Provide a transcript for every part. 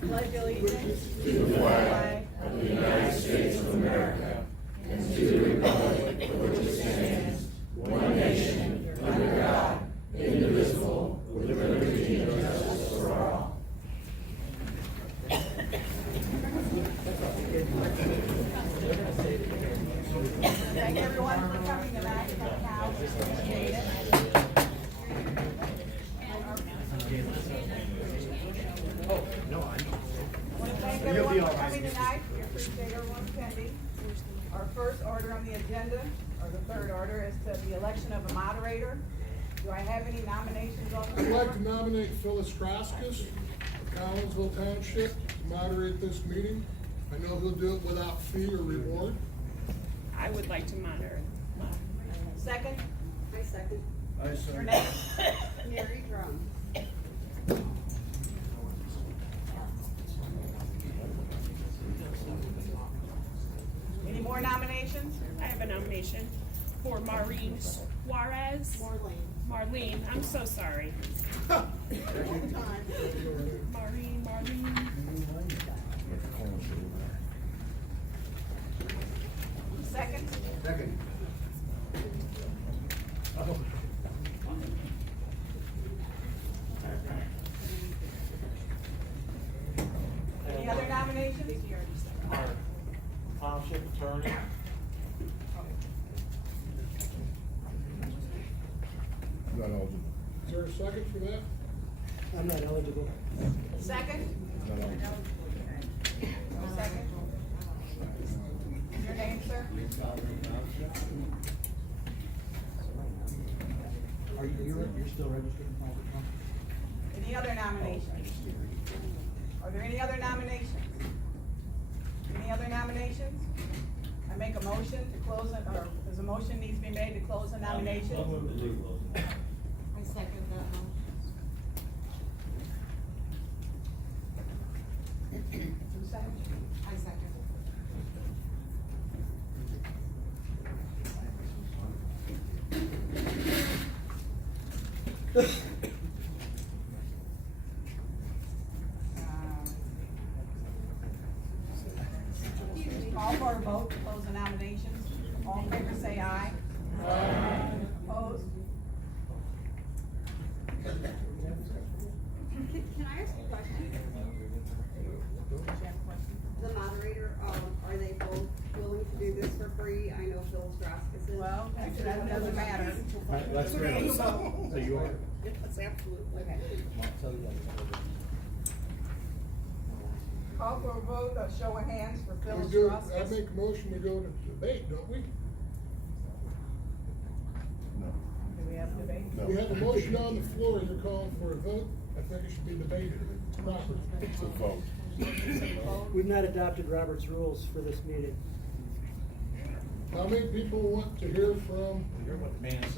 pledge allegiance to the flag of the United States of America and to the republic for which it stands, one nation, under God, indivisible, with liberty and justice for all. Thank everyone for coming tonight. Appreciate it. Thank everyone for coming tonight. We appreciate everyone attending. Our first order on the agenda, or the third order, is to the election of a moderator. Do I have any nominations on the I'd floor? like to nominate Phyllis Straskus of Collinsville Township to moderate this meeting. I know he'll do it without fee or reward. I would like to monitor. Second? I second. Your name? Mary Drum. Any more nominations? I have a nomination for Maureen Suarez. Marlene, I'm so sorry. Maureen. Second? Second. Any other nominations? Our township attorney. Not eligible. Is there a second for that? I'm not eligible. Second? Not eligible. No second? Your name, sir? Are you're still registered in private company? Any other nominations? Are there any other nominations? Any other nominations? I make a motion to close it, or does a motion needs to be made to close the nominations? I second that motion. Who seconded? I second. Call for a vote to close the nominations. All in favor say aye. Aye. Opposed? Can I ask a question? The moderator, are they both willing to do this for free? I know Phil Straskus is. Well, that doesn't matter. Let's read. So you are. Yes, absolutely. Okay. Call for a vote, a show of hands for We Phyllis do, I Straskus. make a motion to go to debate, don't we? No. Do we have a debate? No. We have a motion on the floor, you're calling for a vote, I think it should be debated properly. It's a vote. We've not adopted Robert's rules for this meeting. How many people want to hear from?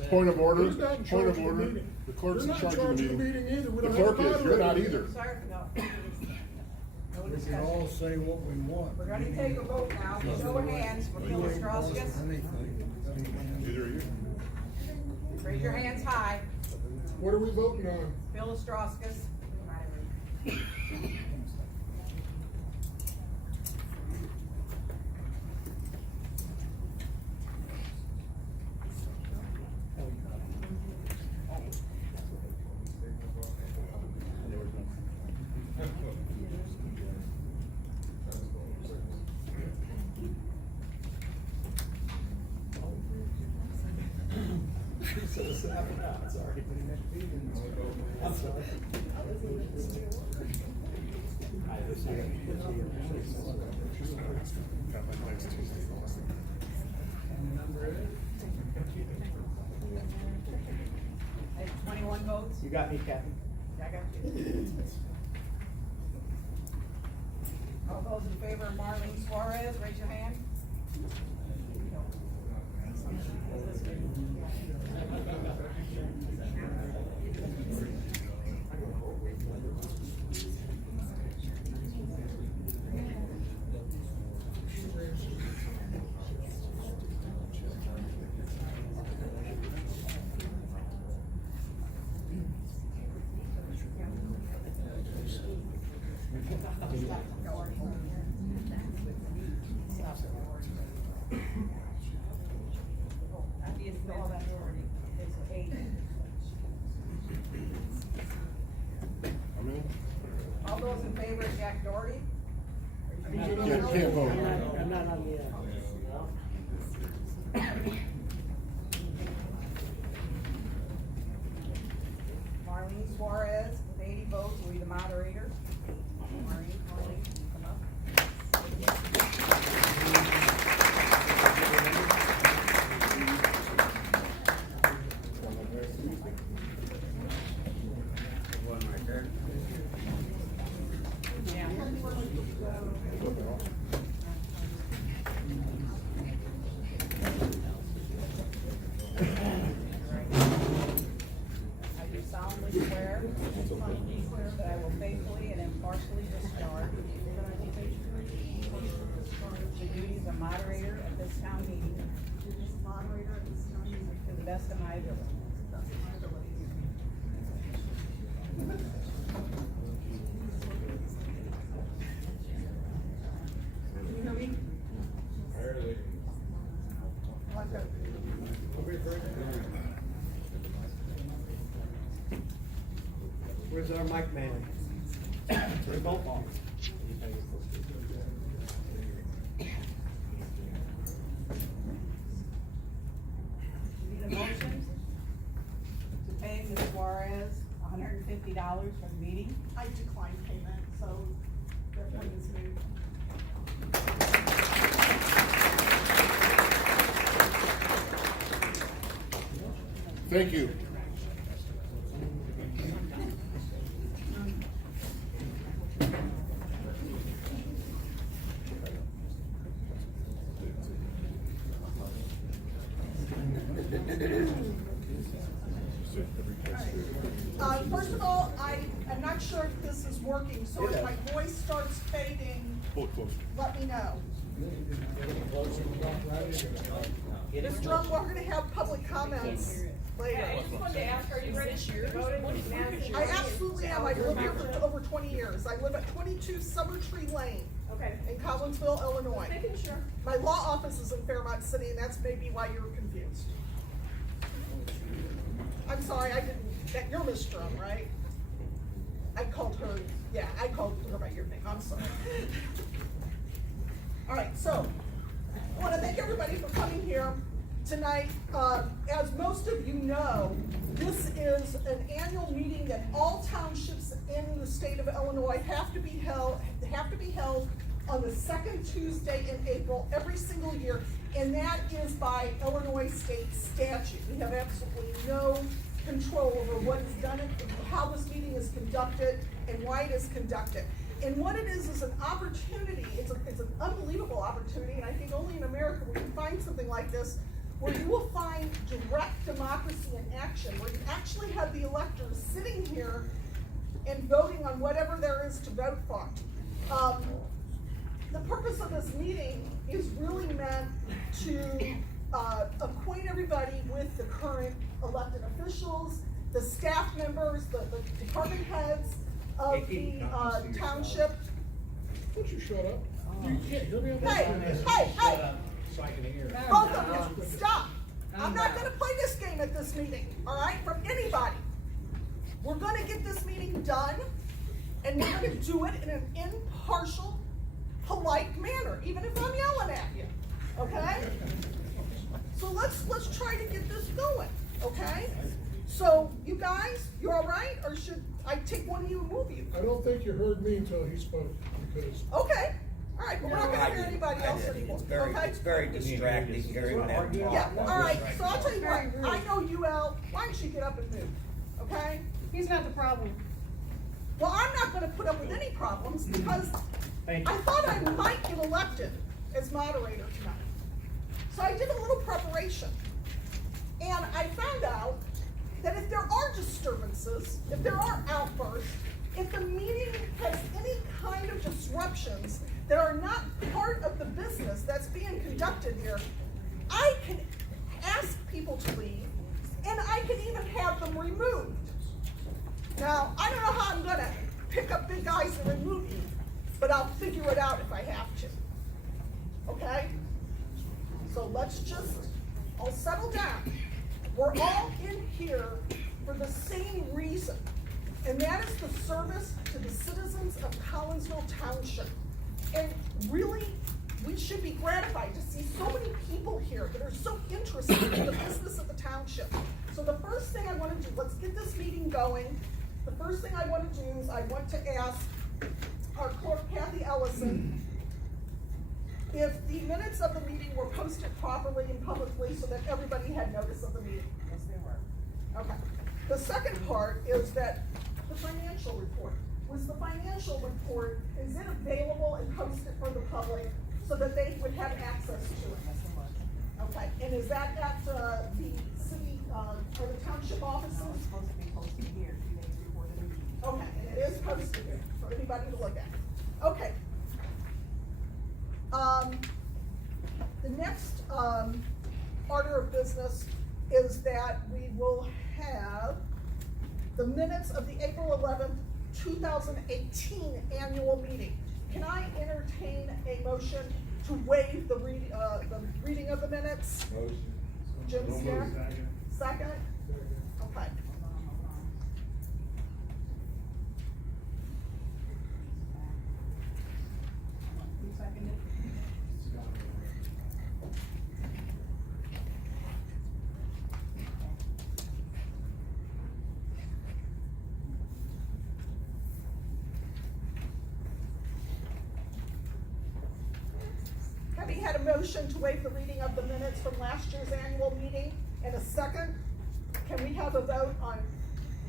Point of order, Who's not in point charge of of the order. meeting? The clerk's in You're not charge of the meeting. either. We The don't have a clerk is, you're not moderator. either. Sir, no. No We can discussion. all say what we want. We're gonna take a vote now, show of hands for Phyllis Straskus. Neither are you. Raise your hands high. What are we voting on? Phyllis Straskus. I'm sorry. I have 21 votes. You got me, Kathy. I got you. All those in favor of Marlene Suarez, raise your hand. All those in favor of Jack Doherty? Can't vote. I'm not on the, Marlene Suarez with 80 votes, will be the moderator. Marlene, come up. I do solemnly swear that I will faithfully and impartially discharge the duties of moderator at this town meeting to the best of my ability. Can you hear me? Like a- where's our mic man? Where's both of them? Need a motion to pay Ms. Suarez $150 for the meeting? I declined payment, so that one is moved. Thank you. First of all, I'm not sure if this is working, so if my voice starts fading, let me know. Ms. Drum, we're gonna have public comments later. I just wanted to ask, are you registered to vote in Madison? I absolutely am. I've lived here for over 20 years. I live at 22 Summer Tree Lane Okay. in Collinsville, Illinois. Making sure. My law office is in Fairmont City, and that's maybe why you're confused. I'm sorry, I didn't, you're Miss Drum, right? I called her, yeah, I called her by your name, I'm sorry. All right, so, I wanna thank everybody for coming here tonight. As most of you know, this is an annual meeting that all townships in the state of Illinois have to be held on the second Tuesday in April every single year, and that is by Illinois state statute. We have absolutely no control over what is done, how this meeting is conducted, and why it is conducted. And what it is an opportunity, it's an unbelievable opportunity, and I think only in America we can find something like this, where you will find direct democracy in action, where you actually have the electors sitting here and voting on whatever there is to vote for. The purpose of this meeting is really meant to acquaint everybody with the current elected officials, the staff members, the department heads of the township. Won't you shut up? You can't hear me on Hey, this? hey, both of you, stop. I'm not gonna play this game at this meeting, all right, from anybody. We're gonna get this meeting done, and we're gonna do it in an impartial, polite manner, even if I'm yelling at you, okay? So let's try to get this going, okay? So, you guys, you all right, or should I take one of you and move you? I don't think you heard me until he spoke, because Okay, all right, but we're not gonna hear anybody else anymore, okay? It's very distracting hearing them talk. Yeah, all right, so I'll tell you what, I know you, Al, why don't you get up and move, okay? He's not the problem. Well, I'm not gonna put up with any problems, because I thought I might get elected as moderator tonight. So I did a little preparation, and I found out that if there are disturbances, if there are outbursts, if the meeting has any kind of disruptions that are not part of the business that's being conducted here, I can ask people to leave, and I can even have them removed. Now, I don't know how I'm gonna pick up big guys and remove you, but I'll figure it out if I have to. Okay? So let's just all settle down. We're all in here for the same reason, and that is the service to the citizens of Collinsville Township. And really, we should be gratified to see so many people here that are so interested in the business of the township. So the first thing I want to do, let's get this meeting going. The first thing I want to do is I want to ask our clerk, Kathy Ellison, if the minutes of the meeting were posted properly and publicly so that everybody had notice of the meeting. Yes, they were. Okay. The second part is that the financial report. Was the financial report, is it available and posted for the public so that they would have access to it? Yes, it was. Okay, and is that at, the city, or the township offices? No, it's supposed to be posted here 2 days before the meeting. Okay, and it is posted here for anybody to look at. Okay. The next, order of business is that we will have the minutes of the April 11th, 2018 annual meeting. Can I entertain a motion to waive the reading of the minutes? Motion. Jim's here? Second? Okay. Who seconded? Having had a motion to waive the reading of the minutes from last year's annual meeting and a second, can we have a vote on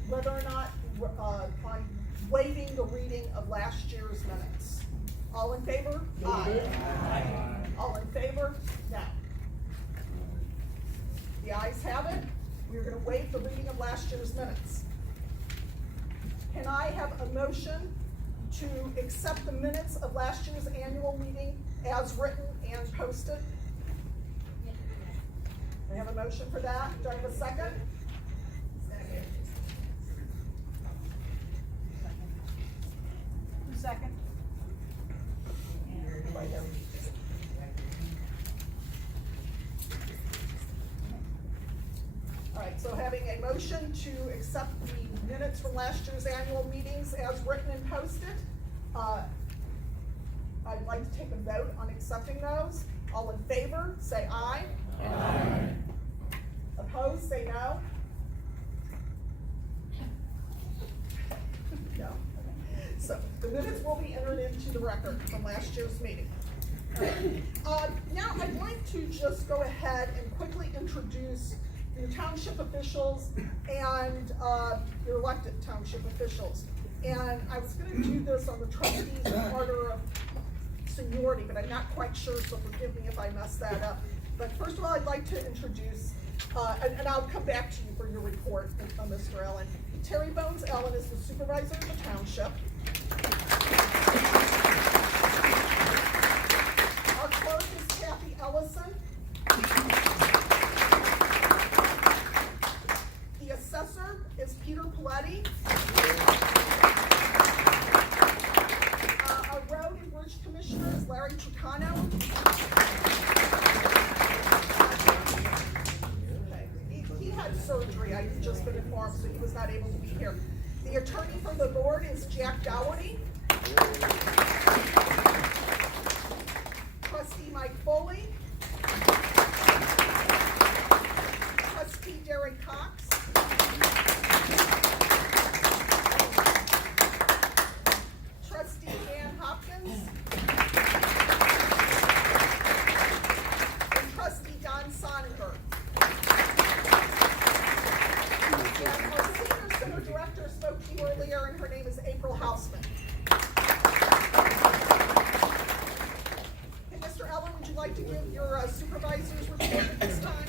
whether or not, on waiving the reading of last year's minutes? All in favor? Aye. All in favor? No. The ayes have it. We're gonna waive the reading of last year's minutes. Can I have a motion to accept the minutes of last year's annual meeting as written and posted? I have a motion for that. Do I have a second? Who seconded? All right, so having a motion to accept the minutes from last year's annual meetings as written and posted, I'd like to take a vote on accepting those. All in favor, say aye. Aye. Opposed, say no. No. So the minutes will be entered into the record from last year's meeting. Now I'd like to just go ahead and quickly introduce the township officials and your elected township officials. And I was gonna do this on the trustees in order of seniority, but I'm not quite sure, so forgive me if I mess that up. But first of all, I'd like to introduce, and I'll come back to you for your report, Mr. Ellen. Terry Bones Ellen is the supervisor of the township. Our clerk is Kathy Ellison. The assessor is Peter Paletti. Our road and bridge commissioner is Larry Chicano. He had surgery, I've just been informed, so he was not able to be here. The attorney for the board is Jack Dougherty. Trustee Mike Foley. Trustee Derek Cox. Trustee Dan Hopkins. And Trustee Don Sonnenberg. And our senior center director spoke to you earlier, and her name is April Hausman. And Mr. Ellen, would you like to give your supervisor's report at this time?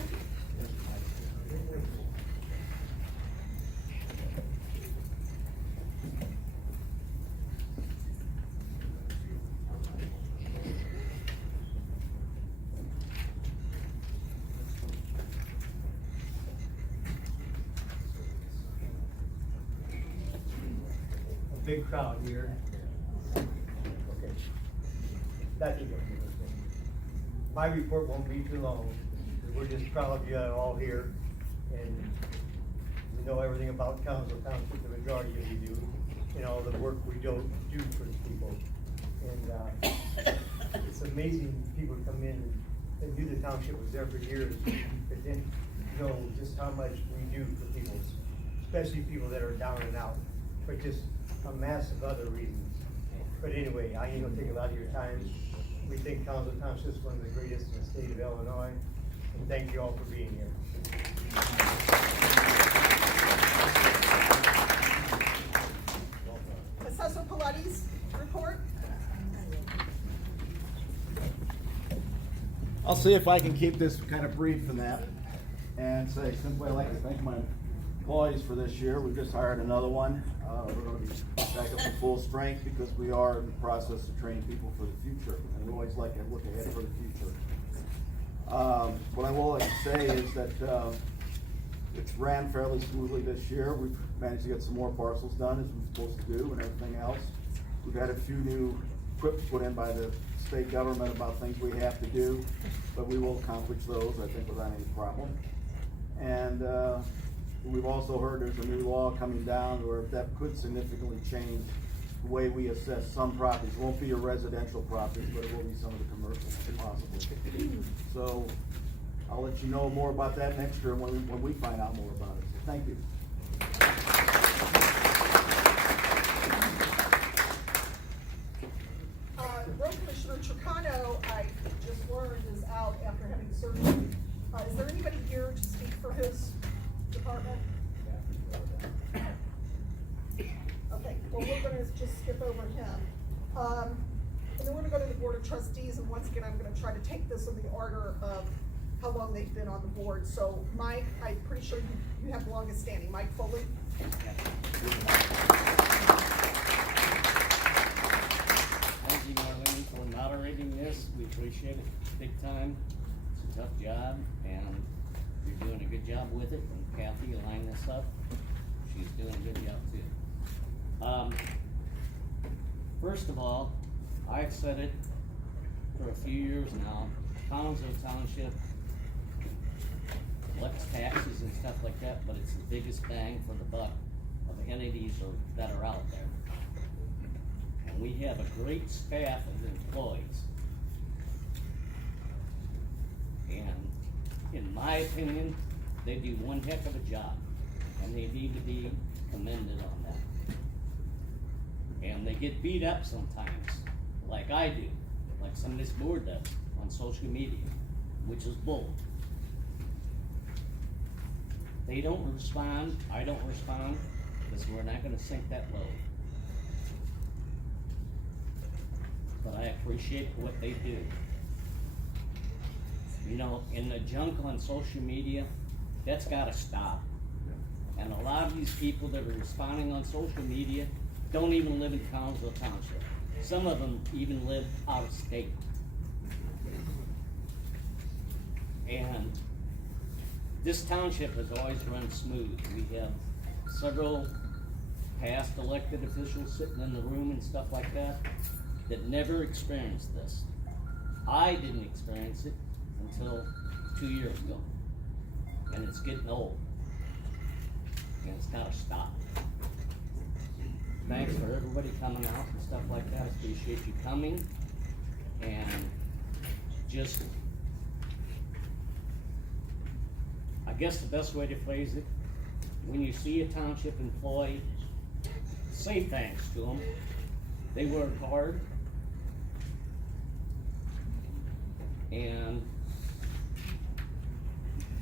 A big crowd here. that's a good thing. My report won't be too long. We're just proud of you all here, and we know everything about Townsville Township, the majority of you do, and all the work we do for the people. And it's amazing people come in and knew the township was there for years, but didn't know just how much we do for people, especially people that are down and out, for just a mass of other reasons. But anyway, I ain't gonna take a lot of your time. We think Townsville Township is one of the greatest in the state of Illinois, and thank you all for being here. Assessor Paletti's report? I'll see if I can keep this kind of brief in that and say simply I'd like to thank my employees for this year. We've just hired another one. We're going to be back up to full strength because we are in the process of training people for the future, and we always like to look ahead for the future. What I will say is that it's ran fairly smoothly this year. We've managed to get some more parcels done as we're supposed to do and everything else. We've had a few new quips put in by the state government about things we have to do, but we will accomplish those, I think, without any problem. And we've also heard there's a new law coming down where that could significantly change the way we assess some properties. It won't be your residential properties, but it will be some of the commercial possibly. So I'll let you know more about that next year when we find out more about it. So thank you. Road Commissioner Chicano, I just learned, is out after having surgery. Is there anybody here to speak for his department? Okay, well, we're gonna just skip over him. And then we're gonna go to the Board of Trustees, and once again, I'm gonna try to take this in the order of how long they've been on the board. So Mike, I'm pretty sure you have the longest standing. Mike Foley? Thank you, Marlene, for moderating this. We appreciate it big time. It's a tough job, and you're doing a good job with it. And Kathy lined this up. She's doing a good job too. First of all, I've said it for a few years now. Townsville Township collects taxes and stuff like that, but it's the biggest bang for the buck of entities that are out there. And we have a great staff of employees. And in my opinion, they do one heck of a job, and they need to be commended on that. And they get beat up sometimes, like I do, like some of this board does on social media, which is bull. They don't respond, I don't respond, because we're not gonna sink that low. But I appreciate what they do. You know, in the junk on social media, that's gotta stop. And a lot of these people that are responding on social media don't even live in Townsville Township. Some of them even live out of state. And this township has always run smooth. We have several past elected officials sitting in the room and stuff like that never experienced this. I didn't experience it until 2 years ago. And it's getting old. And it's gotta stop. Thanks for everybody coming out and stuff like that. I appreciate you coming. And just, I guess the best way to phrase it, when you see a township employee, say thanks to them. They work hard. And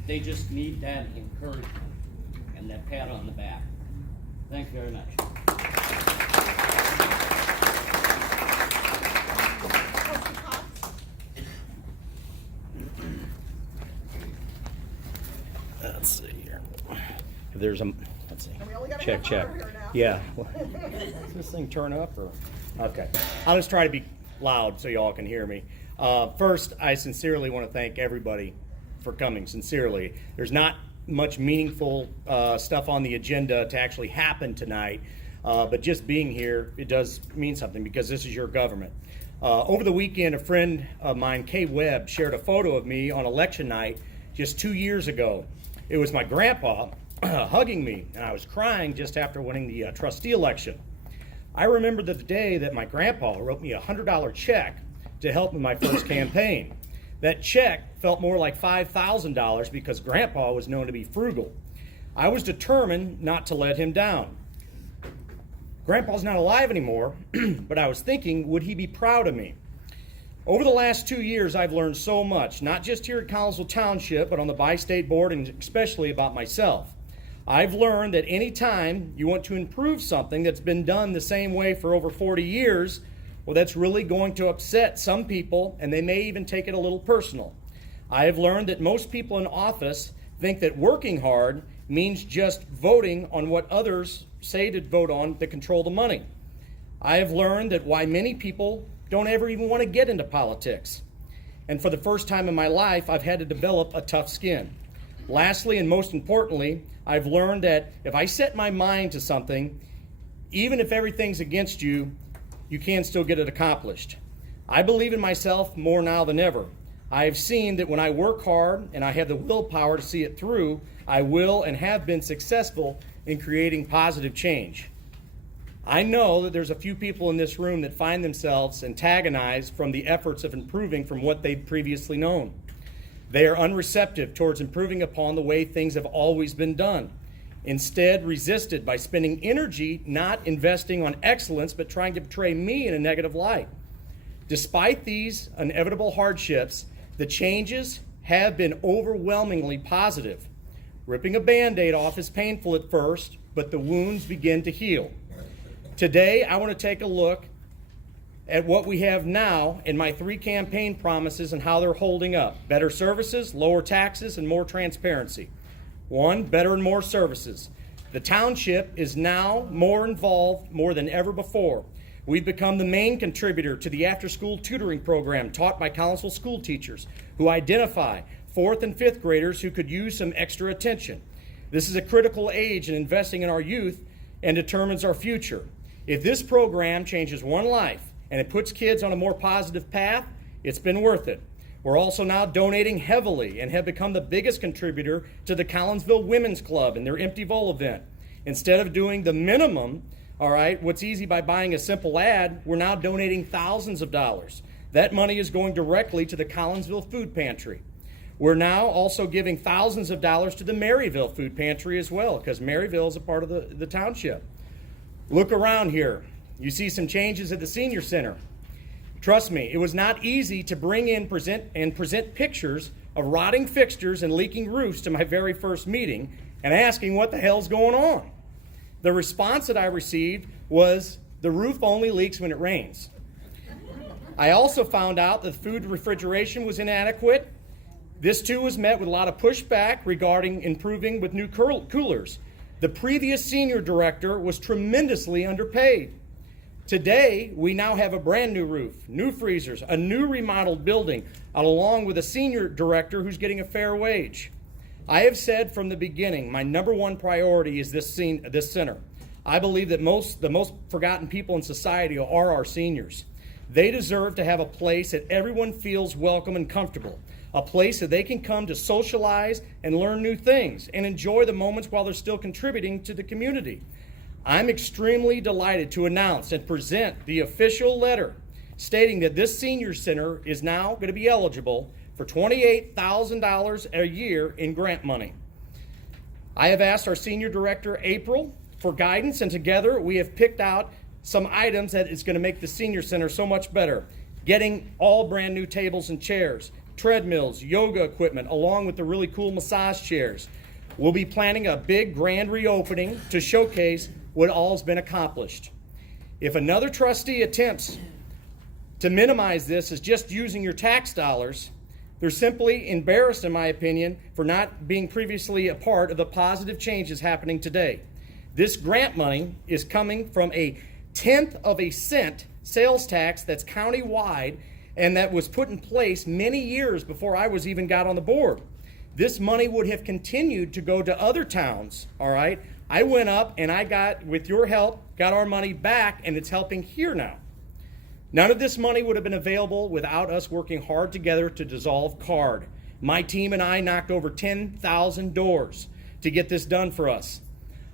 they just need that encouragement and that pat on the back. Thank you very much. Let's see here. There's a, let's see. We only got a Check, half check. hour here now. Yeah. Does this thing turn up or? Okay. I'll just try to be loud so y'all can hear me. First, I sincerely want to thank everybody for coming, sincerely. There's not much meaningful stuff on the agenda to actually happen tonight, but just being here, it does mean something because this is your government. Over the weekend, a friend of mine, Kay Webb, shared a photo of me on election night just 2 years ago. It was my grandpa hugging me, and I was crying just after winning the trustee election. I remember the day that my grandpa wrote me a $100 check to help in my first campaign. That check felt more like $5,000 because grandpa was known to be frugal. I was determined not to let him down. Grandpa's not alive anymore, but I was thinking, would he be proud of me? Over the last 2 years, I've learned so much, not just here at Collinsville Township, but on the bi-state board, and especially about myself. I've learned that any time you want to improve something that's been done the same way for over 40 years, well, that's really going to upset some people, and they may even take it a little personal. I have learned that most people in office think that working hard means just voting on what others say to vote on to control the money. I have learned that why many people don't ever even want to get into politics. And for the first time in my life, I've had to develop a tough skin. Lastly, and most importantly, I've learned that if I set my mind to something, even if everything's against you, you can still get it accomplished. I believe in myself more now than ever. I have seen that when I work hard and I have the willpower to see it through, I will and have been successful in creating positive change. I know that there's a few people in this room that find themselves antagonized from the efforts of improving from what they'd previously known. They are unreceptive towards improving upon the way things have always been done. Instead, resisted by spending energy not investing on excellence, but trying to portray me in a negative light. Despite these inevitable hardships, the changes have been overwhelmingly positive. Ripping a Band-Aid off is painful at first, but the wounds begin to heal. Today, I want to take a look at what we have now in my 3 campaign promises and how they're holding up. Better services, lower taxes, and more transparency. 1, better and more services. The township is now more involved more than ever before. We've become the main contributor to the after-school tutoring program taught by Collinsville school teachers who identify 4th and 5th graders who could use some extra attention. This is a critical age in investing in our youth and determines our future. If this program changes one life and it puts kids on a more positive path, it's been worth it. We're also now donating heavily and have become the biggest contributor to the Collinsville Women's Club and their Empty Bowl event. Instead of doing the minimum, all right, what's easy by buying a simple ad, we're now donating thousands of dollars. That money is going directly to the Collinsville Food Pantry. We're now also giving thousands of dollars to the Maryville Food Pantry as well, because Maryville is a part of the township. Look around here. You see some changes at the senior center. Trust me, it was not easy to bring in, present pictures of rotting fixtures and leaking roofs to my very first meeting and asking what the hell's going on. The response that I received was, the roof only leaks when it rains. I also found out that food refrigeration was inadequate. This too was met with a lot of pushback regarding improving with new coolers. The previous senior director was tremendously underpaid. Today, we now have a brand new roof, new freezers, a new remodeled building, along with a senior director who's getting a fair wage. I have said from the beginning, my number one priority is this center. I believe that the most forgotten people in society are our seniors. They deserve to have a place that everyone feels welcome and comfortable, a place that they can come to socialize and learn new things and enjoy the moments while they're still contributing to the community. I'm extremely delighted to announce and present the official letter stating that this senior center is now going to be eligible for $28,000 a year in grant money. I have asked our senior director, April, for guidance, and together we have picked out some items that is going to make the senior center so much better. Getting all brand new tables and chairs, treadmills, yoga equipment, along with the really cool massage chairs. We'll be planning a big grand reopening to showcase what all has been accomplished. If another trustee attempts to minimize this as just using your tax dollars, they're simply embarrassed, in my opinion, for not being previously a part of the positive changes happening today. This grant money is coming from a 1/10 of a cent sales tax that's county-wide and that was put in place many years before I was even got on the board. This money would have continued to go to other towns, all right? I went up and I got, with your help, got our money back, and it's helping here now. None of this money would have been available without us working hard together to dissolve CARD. My team and I knocked over 10,000 doors to get this done for us.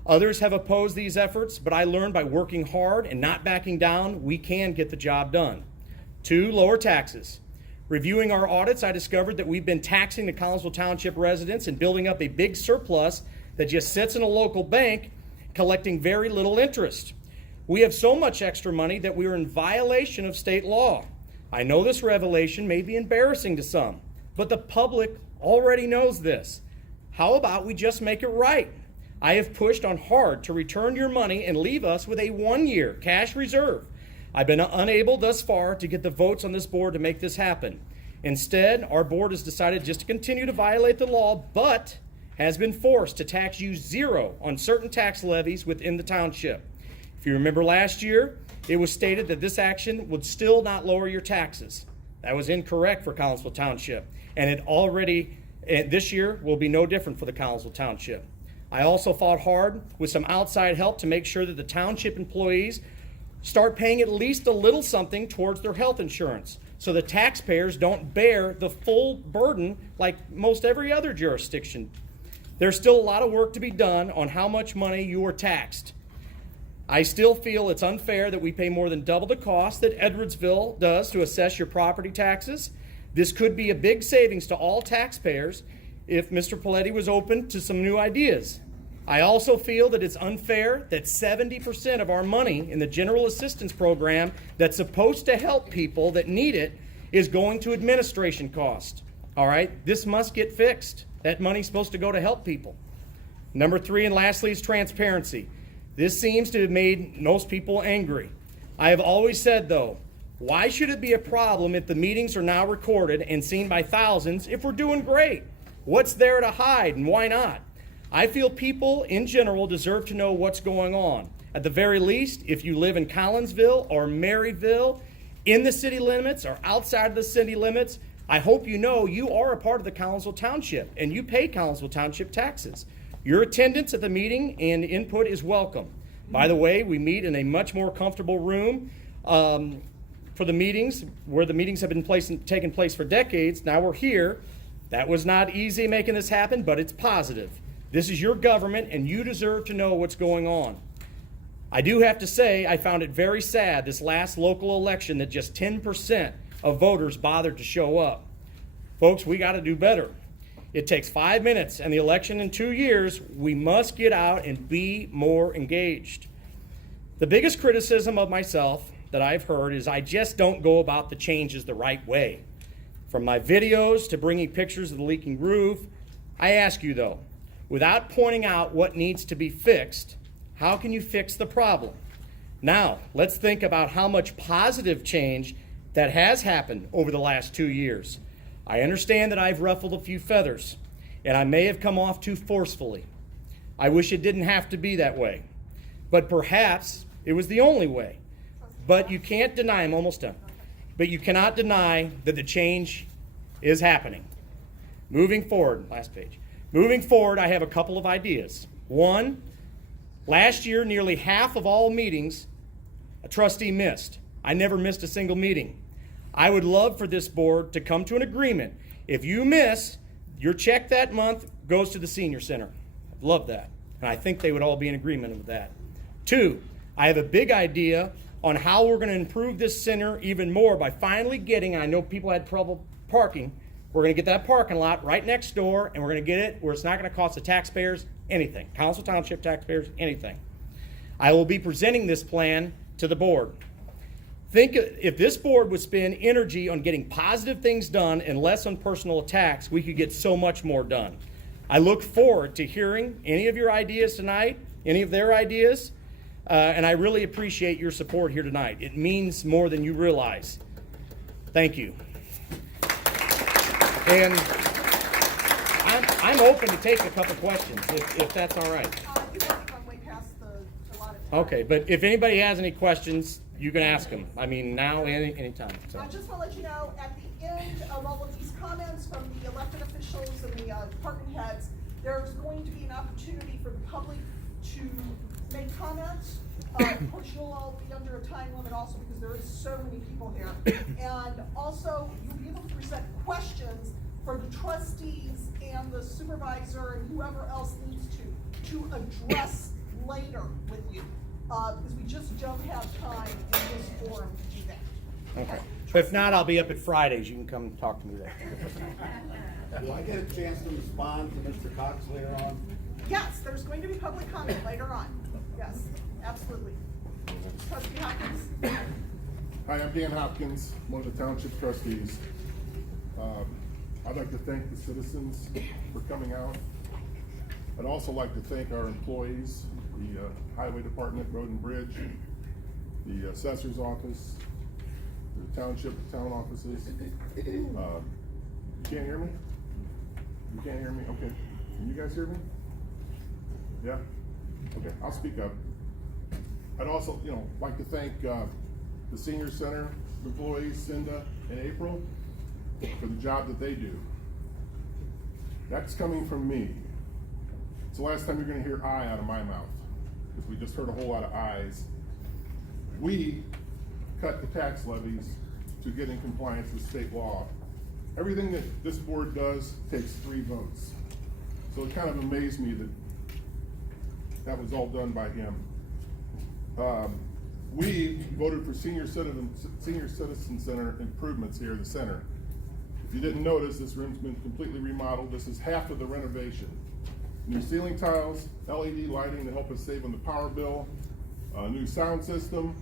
Others have opposed these efforts, but I learned by working hard and not backing down, we can get the job done. 2, lower taxes. Reviewing our audits, I discovered that we've been taxing the Collinsville Township residents and building up a big surplus that just sits in a local bank, collecting very little interest. We have so much extra money that we are in violation of state law. I know this revelation may be embarrassing to some, but the public already knows this. How about we just make it right? I have pushed on hard to return your money and leave us with a 1-year cash reserve. I've been unable thus far to get the votes on this board to make this happen. Instead, our board has decided just to continue to violate the law, but has been forced to tax you 0 on certain tax levies within the township. If you remember last year, it was stated that this action would still not lower your taxes. That was incorrect for Collinsville Township, and this year will be no different for the Collinsville Township. I also fought hard with some outside help to make sure that the township employees start paying at least a little something towards their health insurance so the taxpayers don't bear the full burden like most every other jurisdiction. There's still a lot of work to be done on how much money you are taxed. I still feel it's unfair that we pay more than double the cost that Edwardsville does to assess your property taxes. This could be a big savings to all taxpayers if Mr. Paletti was open to some new ideas. I also feel that it's unfair that 70% of our money in the General Assistance Program that's supposed to help people that need it is going to administration cost. All right, this must get fixed. That money's supposed to go to help people. Number 3, and lastly, is transparency. This seems to have made most people angry. I have always said, though, why should it be a problem if the meetings are now recorded and seen by thousands if we're doing great? What's there to hide, and why not? I feel people in general deserve to know what's going on. At the very least, if you live in Collinsville or Maryville, in the city limits or outside of the city limits, I hope you know you are a part of the Collinsville Township and you pay Collinsville Township taxes. Your attendance at the meeting and input is welcome. By the way, we meet in a much more comfortable room for the meetings, where the meetings have been taking place for decades. Now we're here. That was not easy making this happen, but it's positive. This is your government, and you deserve to know what's going on. I do have to say, I found it very sad this last local election that just 10% of voters bothered to show up. Folks, we got to do better. It takes 5 minutes and the election in 2 years. We must get out and be more engaged. The biggest criticism of myself that I've heard is I just don't go about the changes the right way. From my videos to bringing pictures of the leaking roof, I ask you though, without pointing out what needs to be fixed, how can you fix the problem? Now, let's think about how much positive change that has happened over the last 2 years. I understand that I've ruffled a few feathers, and I may have come off too forcefully. I wish it didn't have to be that way, but perhaps it was the only way. But you can't deny, I'm almost done, but you cannot deny that the change is happening. Moving forward, last page. Moving forward, I have a couple of ideas. One, last year, nearly half of all meetings a trustee missed. I never missed a single meeting. I would love for this board to come to an agreement. If you miss, your check that month goes to the senior center. I'd love that. And I think they would all be in agreement with that. 2, I have a big idea on how we're going to improve this center even more by finally getting, and I know people had trouble parking, we're going to get that parking lot right next door, and we're going to get it where it's not going to cost the taxpayers anything. Collinsville Township taxpayers, anything. I will be presenting this plan to the board. Think if this board would spend energy on getting positive things done and less on personal attacks, we could get so much more done. I look forward to hearing any of your ideas tonight, any of their ideas, and I really appreciate your support here tonight. It means more than you realize. Thank you. And I'm open to take a couple questions, if that's all right. You want to run way past the allotted time. Okay, but if anybody has any questions, you can ask them. I mean, now, anytime. So. I just want to let you know, at the end of all of these comments from the elected officials and the department heads, there's going to be an opportunity for the public to make comments. Of course, you'll all be under a time limit also because there is so many people here. And also, you'll be able to present questions for the trustees and the supervisor and whoever else needs to address later with you. Because we just don't have time in this forum to do that. Okay. But if not, I'll be up at Fridays. You can come talk to me there. Do I get a chance to respond to Mr. Cox later on? Yes, there's going to be public comment later on. Yes, absolutely. Trustee Hopkins? Hi, I'm Dan Hopkins, one of the Township trustees. I'd like to thank the citizens for coming out. I'd also like to thank our employees, the Highway Department, Road and Bridge, the Assessor's Office, the Township, town offices. You can't hear me? You can't hear me? Okay. Can you guys hear me? Yeah? Okay, I'll speak up. I'd also, like to thank the Senior Center employees, Cinda and April, for the job that they do. That's coming from me. It's the last time you're gonna hear I out of my mouth, because we just heard a whole lot of I's. We cut the tax levies to get in compliance with state law. Everything that this board does takes 3 votes. So it kind of amazed me that was all done by him. We voted for senior citizen center improvements here in the center. If you didn't notice, this room's been completely remodeled. This is half of the renovation. New ceiling tiles, LED lighting to help us save on the power bill, new sound system,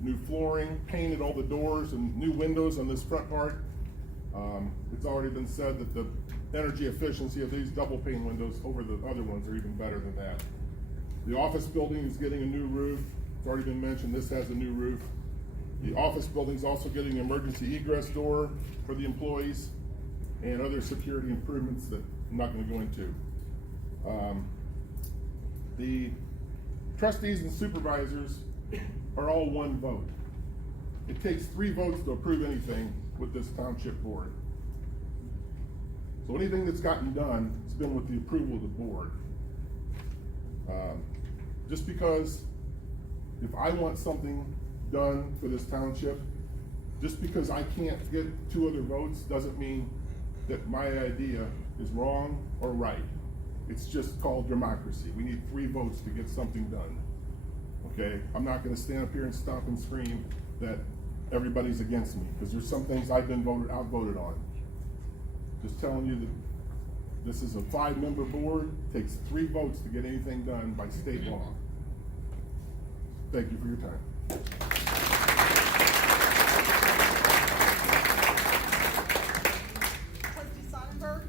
new flooring, painted all the doors and new windows on this front part. It's already been said that the energy efficiency of these double pane windows over the other ones are even better than that. The office building is getting a new roof. It's already been mentioned, this has a new roof. The office building is also getting an emergency egress door for the employees and other security improvements that I'm not going to go into. The trustees and supervisors are all one vote. It takes 3 votes to approve anything with this township board. So anything that's gotten done has been with the approval of the board. Just because if I want something done for this township, just because I can't get 2 other votes doesn't mean that my idea is wrong or right. It's just called democracy. We need 3 votes to get something done. Okay, I'm not gonna stand up here and stomp and scream that everybody's against me, because there's some things I've been outvoted on. Just telling you that this is a 5-member board, takes 3 votes to get anything done by state law. Thank you for your time. Trustee Sonnenberg?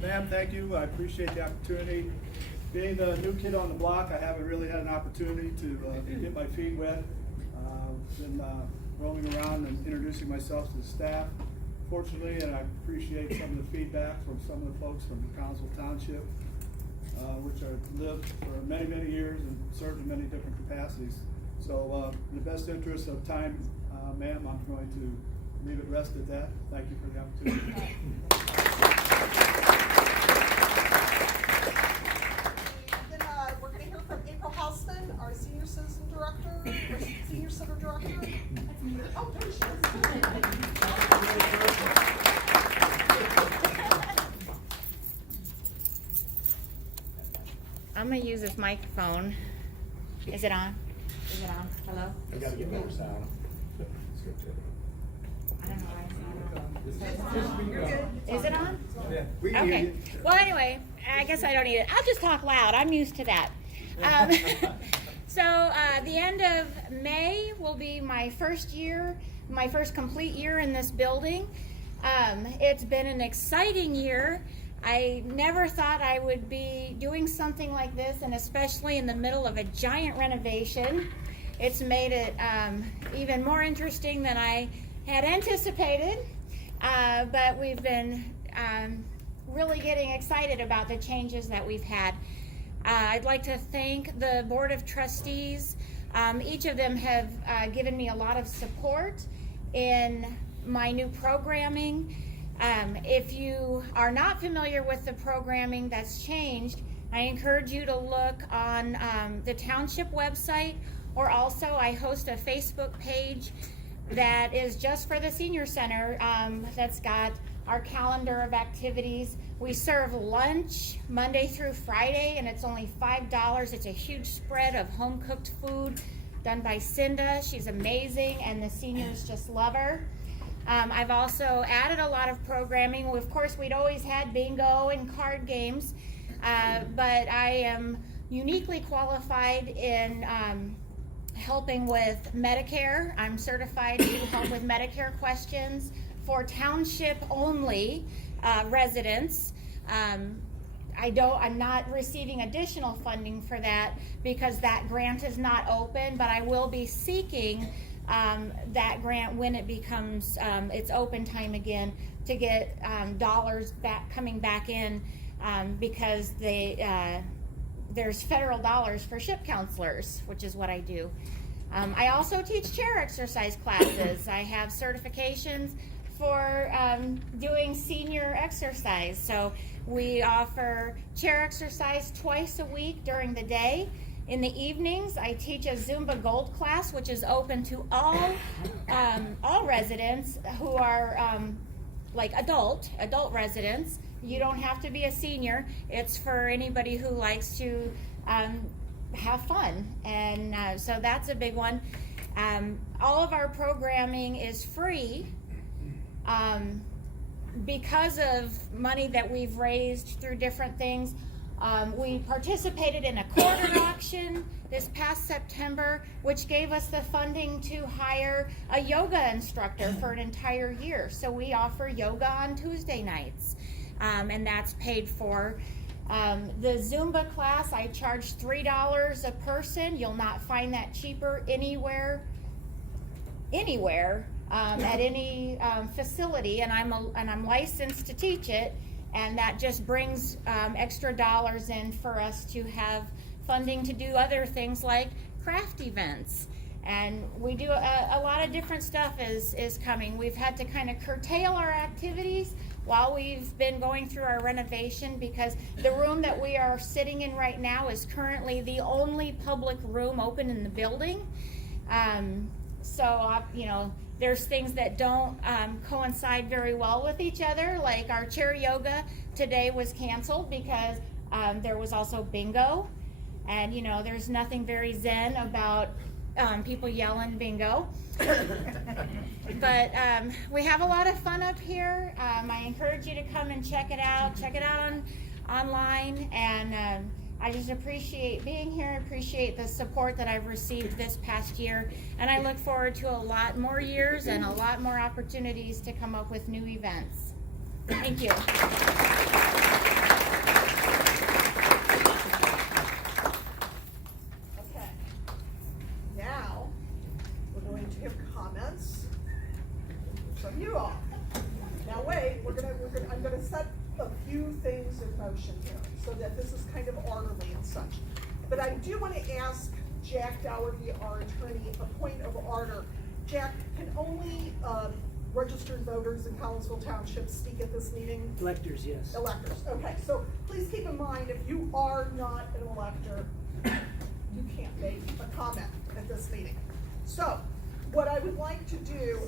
Ma'am, thank you. I appreciate the opportunity. Being the new kid on the block, I haven't really had an opportunity to get my feet wet. Been roaming around and introducing myself to the staff. Fortunately, and I appreciate some of the feedback from some of the folks from Council Township, which have lived for many, many years and served in many different capacities. So in the best interest of time, ma'am, I'm going to leave it rest at that. Thank you for the opportunity. And then we're going to hear from April Hausman, our Senior Citizen Director, or Senior Center Director. Oh, there she is. I'm gonna use this microphone. Is it on? Is it on? Hello? You gotta get better sound. I don't know why it's not on. Is it on? Yeah, we can hear Okay. you. Well, anyway, I guess I don't need it. I'll just talk loud. I'm used to that. So the end of May will be my first complete year in this building. It's been an exciting year. I never thought I would be doing something like this, and especially in the middle of a giant renovation. It's made it even more interesting than I had anticipated, but we've been really getting excited about the changes that we've had. I'd like to thank the Board of Trustees. Each of them have given me a lot of support in my new programming. If you are not familiar with the programming that's changed, I encourage you to look on the township website, or also I host a Facebook page that is just for the senior center, that's got our calendar of activities. We serve lunch Monday through Friday, and it's only $5. It's a huge spread of home-cooked food done by Cinda. She's amazing, and the seniors just love her. I've also added a lot of programming. Of course, we'd always had bingo and card games, but I am uniquely qualified in helping with Medicare. I'm certified to help with Medicare questions for township only residents. I'm not receiving additional funding for that because that grant is not open, but I will be seeking that grant when it becomes it's open time again to get dollars coming back in because there's federal dollars for ship counselors, which is what I do. I also teach chair exercise classes. I have certifications for doing senior exercise. So we offer chair exercise twice a week during the day. In the evenings, I teach a Zumba Gold class, which is open to all residents who are like adult residents. You don't have to be a senior. It's for anybody who likes to have fun, and so that's a big one. All of our programming is free because of money that we've raised through different things. We participated in a quarter auction this past September, which gave us the funding to hire a yoga instructor for an entire year. So we offer yoga on Tuesday nights, and that's paid for. The Zumba class, I charge $3 a person. You'll not find that cheaper anywhere at any facility, and I'm licensed to teach it, and that just brings extra dollars in for us to have funding to do other things like craft events. And we do a lot of different stuff is coming. We've had to kind of curtail our activities while we've been going through our renovation, because the room that we are sitting in right now is currently the only public room open in the building. There's things that don't coincide very well with each other, like our chair yoga today was canceled because there was also bingo, and there's nothing very zen about people yelling bingo. But we have a lot of fun up here. I encourage you to come and check it out online, and I just appreciate being here, appreciate the support that I've received this past year, and I look forward to a lot more years and a lot more opportunities to come up with new events. Thank you. Okay. Now, we're going to have comments from you all. Now wait, I'm gonna set a few things in motion here so that this is kind of orderly and such. But I do want to ask Jack Dowerby, our attorney, a point of order. Jack, can only registered voters in Collinsville Township speak at this meeting? Electors, yes. Electors, okay. So please keep in mind, if you are not an elector, you can't make a comment at this meeting. So what I would like to do,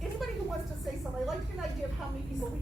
anybody who wants to say something, I'd like to get an idea of how many people we